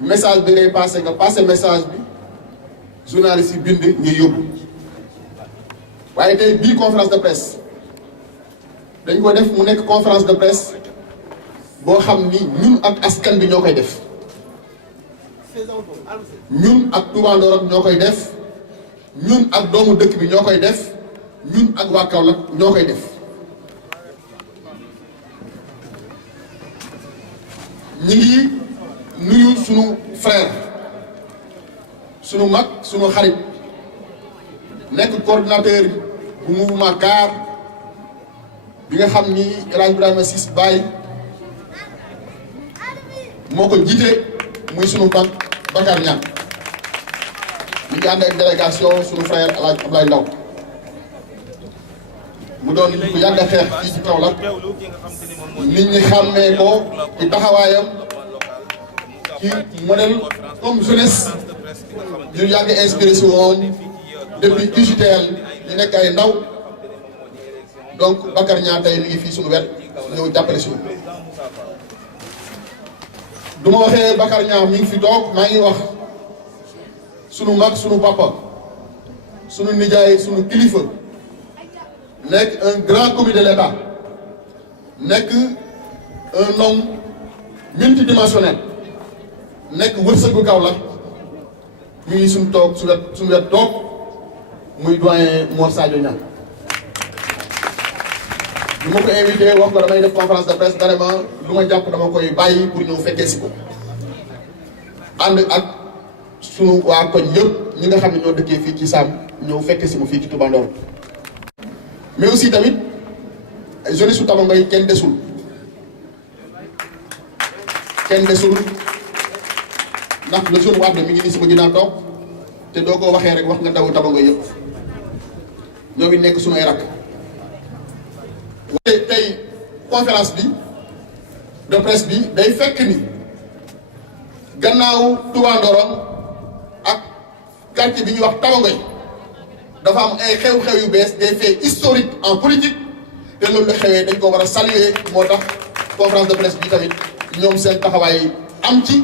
message bi ngay passé nga passé message bi journaliste yi bind ñuy yóbbu waaye tey bii conférence de presse dañ ko def mu nekk conférence de presse boo xam ni ñun ak askan bi ñoo koy def ñun ak Touba Ndorong ñoo koy def ñun ak doomu dëkk bi ñoo koy def ñun ak waa Kaolack ñoo koy def ñi ngi nuyu sunu frère sunu mag sunu xarit nekk coordinateur bu mouvement CAR bi nga xam ni El Hadj Ibrahima Ciss Baye moo ko jiite muy sunu mag Bakar Niang ñu ngi ànd ak délégation sunu frère El Hadj Abdoulaye Ndaw mu doon ku yàgg a xeex fii ci Kaolack nit ñi xàmmee ko ci taxawaayam ci modèle comme jeunesse ñu yàgg inspiré si woon depuis UJTL ñu nekk ay ndaw donc Bakar Niang tey mi ngi fii suñu wet ñëw jàppale suñu du ma waxee Bakar Niang mi ngi fi toog maa ngi wax sunu mag sunu papa sunu nijaay sunu kilifa nekk un grand commis de l'État nekk un homme multidimensionnel nekk wërsëgu Kaolack mi ngi suñu toog suñu wet toog muy doyen Mor Sadio Niang bi ma ko invité wax ko damay def conférence de presse carrément lu ma jàpp dama koy bàyyi pour ñëw fekkee si ko ànd ak sunu waa koñ yëpp ñi nga xam ne ñoo dëkkee fii ci Sam ñëw fekkee si mu fii ci Touba Ndorong mais aussi tamit jeunesse su Taba Ngoye kenn desul ndax le jeune Wade mi ngi nii sama ginnaaw toog te doo ko waxee rek wax nga ndaw Taba Ngoye yëpp ñoo ngi nekk sunu ay rakk. waaye tey conférence bi de presse bi day fekk ni gannaaw Touba Ndorong ak quartier bi ñuy wax Taba Ngoye dafa am ay xew-xew yu bees des faits historiques en politique te loolu la xewee dañ ko war a saluer moo tax conférence de presse bi tamit ñoom seen taxawaay am ci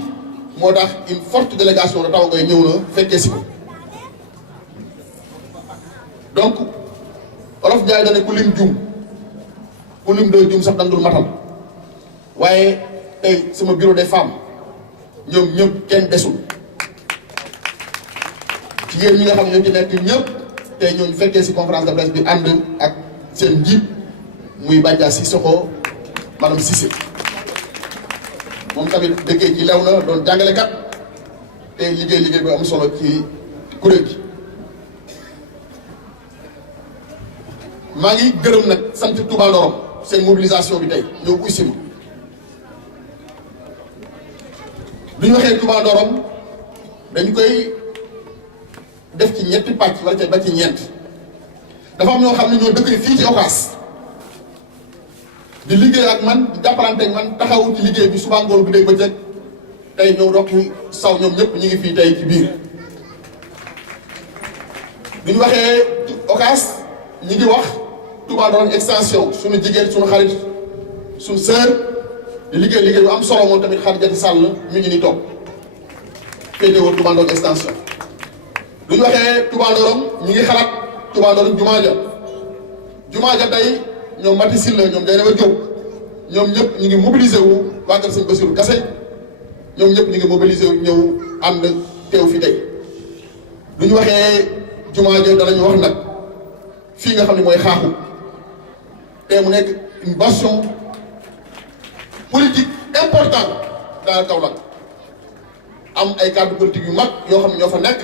moo tax une forte délégation de Taba Ngoye ñëw na fekkee si ko donc Olof Njaay dane ku lim juum ku lim doo juum sax dandul matal waaye tey sama bureau des femmes ñoom ñëpp kenn desul jigéen ñi nga xam ne ñoo ci nekk ñëpp tey ñooñu fekkee si conférence de presse bi ànd ak seen njiit muy Badja Sissoko madame Cissé moom tamit dëkkee ci lew na doon jàngalekat te liggéey bu am solo ci kuréel gi maa ngi gërëm nag sant Touba Ndorong seen mobilisation bi tey ñëw uy si ma du ñu waxee Touba Ndorong dañu koy def ci ñetti pàcc wala ba ci ñeent dafa am ñoo xam ne ñoo dëkk fii ci Ocass di liggéey ak man di jàppalante ak man taxawu ci liggéey bi suba ngoon bi day bëccëg tey ñëw Roqi Saw ñoom ñëpp ñu ngi fii tey ci biir du ñu waxee Ocass ñi ngi wax Touba Ndorong extension suñu jigéen suñu xarit suñu sœur di liggéey bu am solo moom tamit Khadijatu Sall mi ngi ni toog féetewoo Touba Ndorong extension du ñu waxee Touba Ndorong ñi ngi xalaat Touba Ndorong jumaa ja tey ñoom Mati Silla ñoom day dama jóg ñoom ñëpp ñu ngi mobilisé wu waa kër sëñ Bassirou Kassé ñoom ñëpp ñu ngi mobilisé wu ñëw ànd teew fi tey du ñu waxee jumaa ja danañu wax nag fii nga xam ne mooy xaaxu te mu nekk une bastion politique importante dans Kaolack am ay cadre politique yu mag yoo xam ne ñoo fa nekk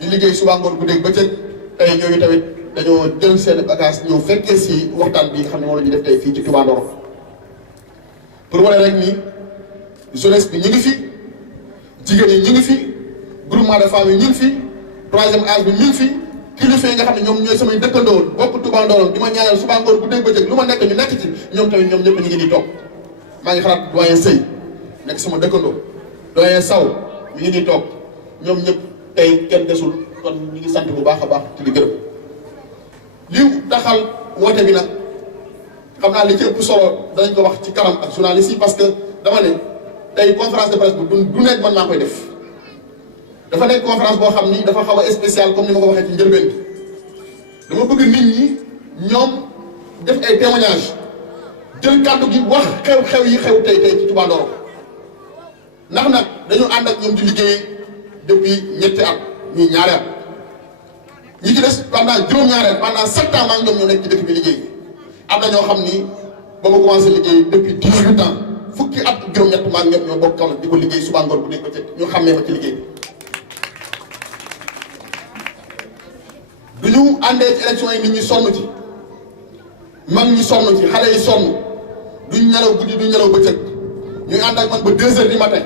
di liggéey suba ngoon guddeeg bëccëg tey ñooñu tamit dañoo jël seen bagage ñëw fekkee si waxtaan bi nga xam ne moom la ñu def tey fii ci Touba Ndorong pour wane rek ni jeunesse bi ñu ngi fi jigéen yi ñu ngi fi groupement de femmes yi ñu ngi fi troisième âge bi ñu ngi fi kilifa yi nga xam ne ñoom ñooy samay dëkkandoo bokk Touba Ndorong di ma ñaanal suba ngoon guddeeg bëccëg lu ma nekk ñu nekk ci ñoom tamit ñoom ñëpp ñu ngi nii toog maa ngi xalaat doyen Sey nekk sama dëkkandoo doyen Saw mi ngi nii toog ñoom ñëpp tey kenn desul kon ñu ngi sant bu baax a baax ci di gërëm li taxal woote bi nag xam naa li ci ëpp solo danañ ko wax ci kanam ak journaliste yi parce que dama ne tey conférence de presse bu du nekk man maa koy def dafa nekk conférence boo xam ni dafa xaw a spécial comme ni ma ko waxee ci njëlbeen bi dama bëgg nit ñi ñoom def ay témoignages jël kàddu gi wax xew-xew yi xew tey ci Touba Ndorong ndax nag dañu ànd ak ñoom di liggéey depuis ñetti at ñuy ñaari at ñi ci des pendant juróom-ñaari at pendant 7 ans maa ngi ñoom ñoo nekk ci dëkk bi liggéey am na ñoo xam ni ba ma commencé liggéey depuis 18 ans fukki at juróom-ñett maa ngi ñoom ñoo bokk Kaolack di ko liggéey suba ngoon bu nekk ko ci ñu xàmmee ma ci liggéey bi du ñu àndee ci élection yi nit ñi sonn ci mag ñi sonn ci xale yi sonn duñ nelaw guddi duñ nelaw bëccëg ñuy ànd ak man ba 2 heures du matin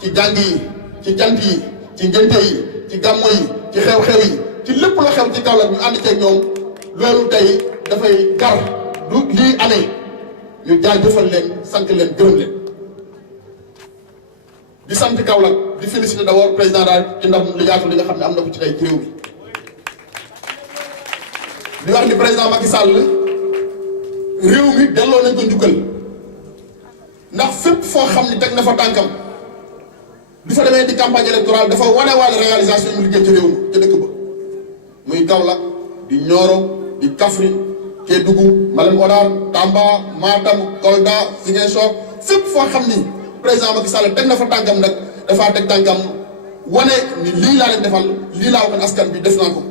ci jàng yi ci jant yi ci ngénte yi ci gàmmo yi ci xew-xew yi ci lépp la xew ci Kaolack ñu ànd ceeg ñoom loolu tey dafay gar du lii amee ñu jaajëfal leen sant leen gërëm leen di sant Kaolack di féliciter d'abord président daal ci ndam li yaatu li nga xam ne am na ko ci tey ci réew mi di wax ni président Macky Sall réew mi delloo nañ ko njukkal ndax fépp foo xam ne teg na fa tànkam du fa demee di campagne électorale dafa wane wàllu réalisation yi mu liggéey ci réew mi ca dëkk ba muy Kaolack di Nioro di Kaffrine Kédougou Malem Hodar Tamba Matam Kolda Ziguinchor fépp foo xam ni président Macky Sall teg na fa tànkam nag dafaa teg tànkam wane ni lii laa leen defal lii laa waxoon askan bi def naa ko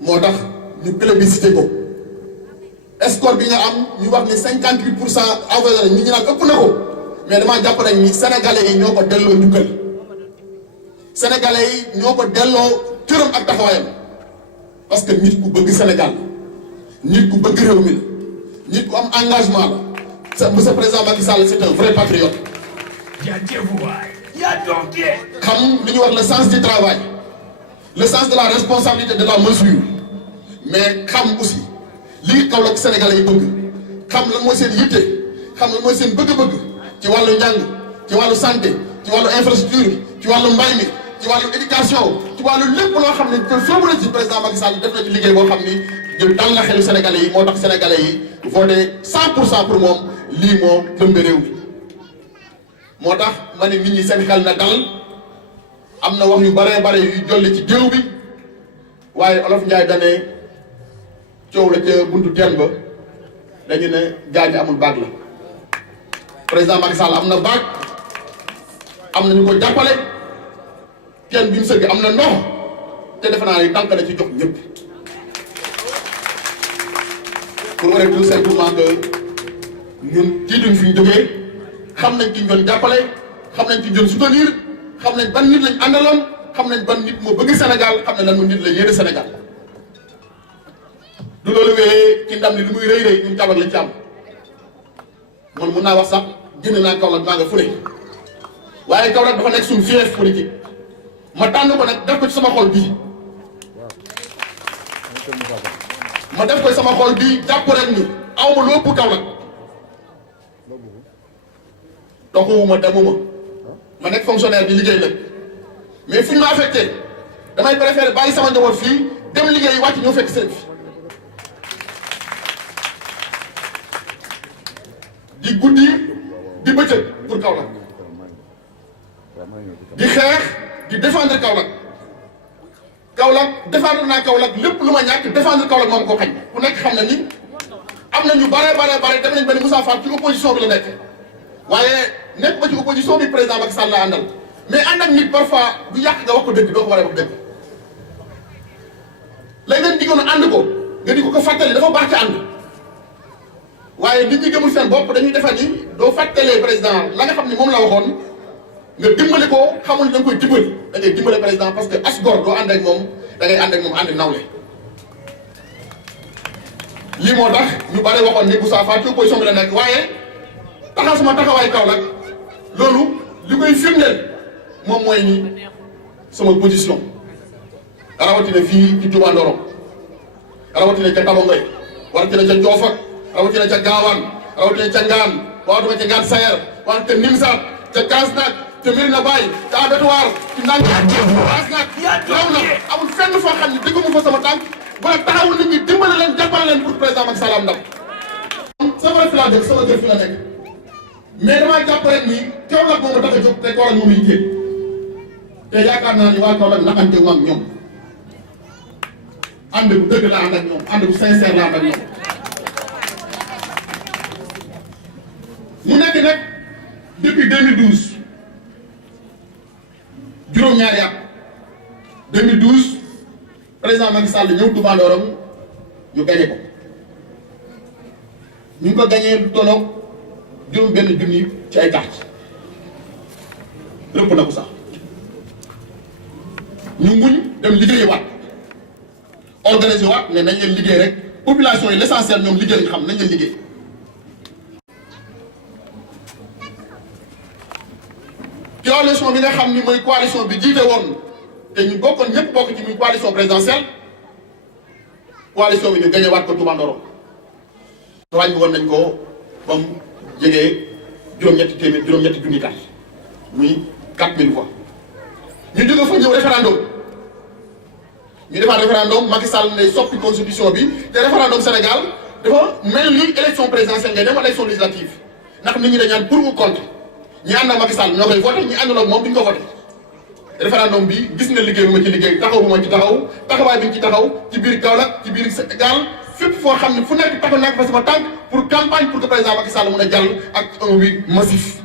moo tax ñu plébiscité ko score bi nga am ñu wax ni 58% envoyé ñi ñu naan ëpp na ko mais damaa jàpp nañ ni sénégalais yi ñoo ko delloo njukkal sénégalais yi ñoo ko delloo cëram ak taxawaayam parce que nit ku bëgg Sénégal nit ku bëgg réew mi la nit ku am engagement la monsieur président Macky Sall c'est un vrai patriote. xam li ñu wax le sens du travail le sens de la responsabilité de la mesure mais xam aussi lii Kaolack sénégalais yi bëgg xam lan mooy seen yitte xam lan mooy seen bëgg-bëgg ci wàllu njàng ci wàllu santé ci wàllu infrastructure ci wàllu mbay mi ci wàllu éducation ci wàllu lépp loo xam ne te soobu na ci président Macky Sall def na ci liggéey boo xam ni jël dal na xelu sénégalais yi moo tax sénégalais yi voté 100% pour moom lii moo lëmbe réew mi moo tax ma ne nit ñi seen xel na dal am na wax yu bare bare yu jolli ci géew bi waaye Olof Njaay dane coow la ca buntu teen ba dañu ne gaañ amul baag la président Macky Sall am na baag am na ñu ko jàppale teen bi mu sëgg am na ndox te defe naa ne tànk na ci jox ñëpp pour wane tout simplement que ñun jiituñ fi ñu jógee xam nañ ci ñu doon jàppale xam nañ ci ñu doon soutenir xam nañ ban nit lañ àndaloon xam nañ ban nit moo bëgg Sénégal xam ne lan mu nit la yéene Sénégal du loolu wéyee ci ndam li lu muy rëy rëy ñun Kaolack lañ ci am man mun naa wax sax génn naa Kaolack maa nga fu ne waaye Kaolack dafa nekk suñu fief politique ma tànn ko nag def ko ci sama xol bii ma def ko sama xol bii jàpp rek ni aw ma lu ëpp Kaolack toxuwuma demuma ma nekk fonctionnaire bi liggéey nag mais fu ñu ma affecté damay préféré bàyyi sama njaboot fii dem liggéey wàcc ñoo fekk seen fi di guddi di bëccëg pour Kaolack di xeex di défendre Kaolack défendre naa Kaolack lépp lu ma ñàkk défendre Kaolack moom ko xañ ku nekk xam na ni am na ñu bare dem nañ benn Moussa Fall ci opposition bi la nekk waaye nekk ba ci opposition bi président Macky Sall la àndal mais ànd ak nit parfois du yàq nga wax ko dëgg doo ko war a wax dëgg lay ngeen diggoon ànd ko nga di ko fàttali dafa baax ci ànd waaye nit ñi gëmul seen bopp dañuy defar ni doo fàttalee président la nga xam ne moom la waxoon nga dimbali ko xamul ni da nga koy dimbali da ngay dimbali président parce que as gor doo ànd ak moom da ngay ànd ak moom ànd nawle lii moo tax ñu bari waxoon ni Moussa Fall ci opposition bi la nekk waaye taxaw sama taxawaay Kaolack loolu li koy firndeel moom mooy ni sama position rawatina fii ci Touba Ndorong rawatina ca Tabongoy rawatina ca Diofiak rawatina ca Gaawaan rawatina ca Ngaan rawatina ca Ngaan Sayer rawatina ca Nimsaat ca Kasnack ca Medina Baye ca Abattoir ci Ndang Kasnack raw na amul fenn foo xam ne dëgguma fa sama tànk ba nag taxawul nit ñi dimbale leen jàppale leen pour président Macky Sall am ndam sama fi laa dëkk sama kër fi la nekk mais damaa jàpp rek ni Kaolack moo ma tax a jóg te Kaolack moom yitteel te yaakaar naa ni waa Kaolack naxante wu ak ñoom ànd bu dëgg la ànd ak ñoom ànd bu sincère la ànd ak ñoom mu nekk nag depuis 2012 juróom-ñaari at 2012 président Macky Sall ñëw Touba Ndorong ñu gagné ko ñu ngi ko gagné lu tolloog juróom benn junni ci ay carte rëpp na ko sax ñu muñ dem liggéeyi waat organisé waat ne nañ leen liggéey rek population yi l'essentiel ñoom liggéey lañ xam nañ leen liggéey coalition bi nga xam ni mooy coalition bi jiite woon te ñu bokkoon ñëpp bokk ci muy coalition présidentielle coalition bi ñu gagné waat ko Touba Ndorong wàññi woon nañ ko ba mu jegee juróom-ñetti junni carte muy 4000 voix ñu jóge fa ñëw référendum ñu defaat référendum Macky Sall ne soppi constitution bi te référendum Sénégal dafa mel ni élection présidentielle ngay dem wala élection législative ndax nit ñi dañaan pour ou contre ñi ànd ak Macky Sall ñoo koy voté ñi àndul ak moom duñ ko voté référendum bi gis nga liggéey bu ma ci liggéey taxaw bu ma ci taxaw taxawaay bi ñu ci taxaw ci biir Kaolack ci biir Sénégal fépp foo xam ne fu nekk taxaw nekk fa sama tànk pour campagne pour que président Macky Sall mën a jàll ak un oui massif.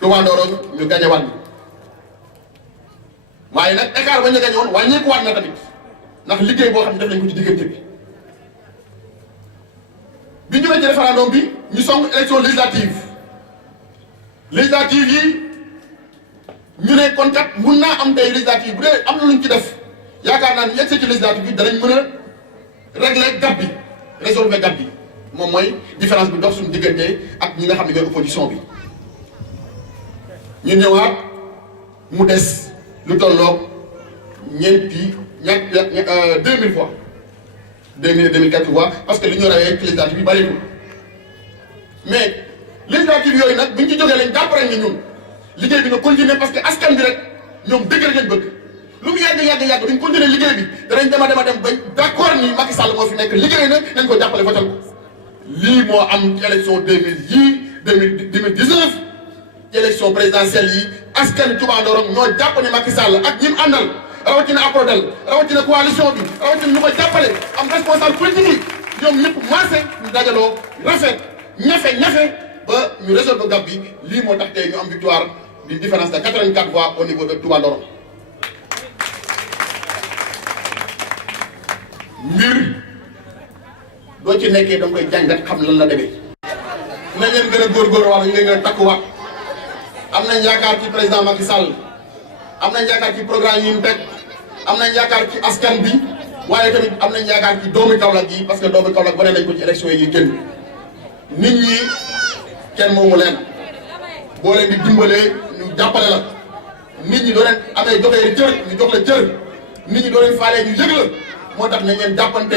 Touba Ndorong ñu gagné waat waaye nag écart ba ñu gagné woon wàññeeku waat na tamit ndax liggéey boo xam ne def nañ ko ci diggante bi. bi ñu ci référendum bi ñu song élection législative yi ñu ne kon kat mun naa am tey législative bu dee am na luñ ci def yaakaar naa ni yegg ci législative bi danañ mën a régler gap bi résolver gap bi moom mooy différence bi dox suñu diggante ak ñi nga xam ne ñooy opposition bi. ñu ñëwaat mu des lu tolloog ñeenti 2000 voix 2004 voix parce que li ñu rawee ci législative bi bariwul mais législative yooyu nag buñ ci jógee lañ jàpp rek ni ñun liggéey bi nga continuer parce que askan bi rek ñoom dëgg rek lañ bëgg lu mu yàgg duñ continuer liggéey bi danañ dem bañ d'accord ni Macky Sall moo fi nekk liggéey na nañ ko jàppale votal ko lii moo am ci élection 2019 ci élection présidentielle yi askan Touba Ndorong ñoo jàpp ne Macky Sall ak ñi mu àndal rawatina Aprodel rawatina coalition bi rawatina ñu ko jàppale am responsable politique yi ñoom ñëpp maase ñu dajaloo rafet ñafe ba ñu résolve gap bi lii moo tax tey ñu am victoire di différence de 84 voix au niveau de Touba Ndorong. mbir doo ci nekkee da nga koy jàngat xam lan la demee. nañ leen gën a góorgóorluwaat ñu ngi gën a takkuwaat am nañ yaakaar ci président Macky Sall am nañ yaakaar ci programme yi mu teg am nañ yaakaar ci askan bi waaye tamit am nañ yaakaar ci doomi Kaolack yi parce que doomi Kaolack wane nañ ko ci élection yi génn nit ñi kenn moomu leen boo leen di dimbalee ñu jàppale la nit ñi doo leen amee joxee cër ñu jox la cër nit ñi doo leen faalee ñu yëg la moo tax nañ leen jàppante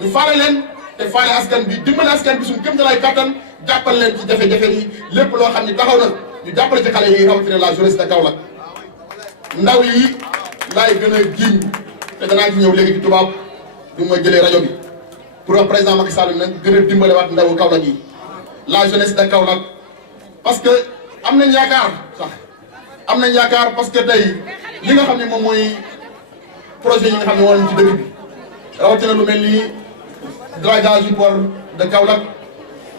ñu faale leen te faale askan bi dimbale askan bi suñu kéemtalaay kattan jàppal leen ci jafe-jafe yi lépp loo xam ni taxaw na ñu jàppale ci xale yi rawatina la jeunesse de Kaolack ndaw yi laay gën a jiiñ te danaa ci ñëw léegi ci tubaab du ma jëlee rajo bi pour wax président Macky Sall nag gën a dimbale waat ndawu Kaolack yi la jeunesse de Kaolack parce que am nañ yaakaar parce que tey li nga xam ne moom mooy projet yi nga xam ne woon ci dëkk bi rawatina lu mel ni dragage du port de Kaolack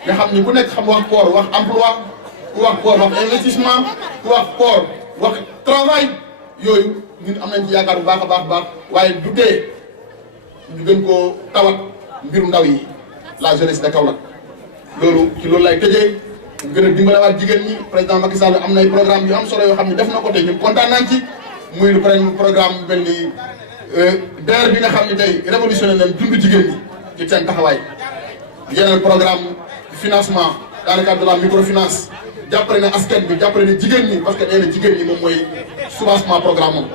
nga xam ni ku nekk xam wax port wax emploi ku wax port wax investissement ku wax port wax travail yooyu ñun am nañ ci yaakaar bu baax a baax waaye du tee ñu gën koo tawat mbiru ndaw yi la jeunesse de Kaolack loolu ci loolu lay tëjee gën a dimbalewaat jigéen ñi président Macky Sall am nay programme yu am solo yoo xam ne def na ko tey ñun kontaan nañ ci muy lu programme mel ni DER bi nga xam ne tey révolutionné nañ dund jigéen ñi ci seen taxawaay yeneen programme financement dans le cadre de la microfinance jàppale na askan bi jàppale na jigéen ñi parce que nee na jigéen ñi moom mooy soubassement programme moom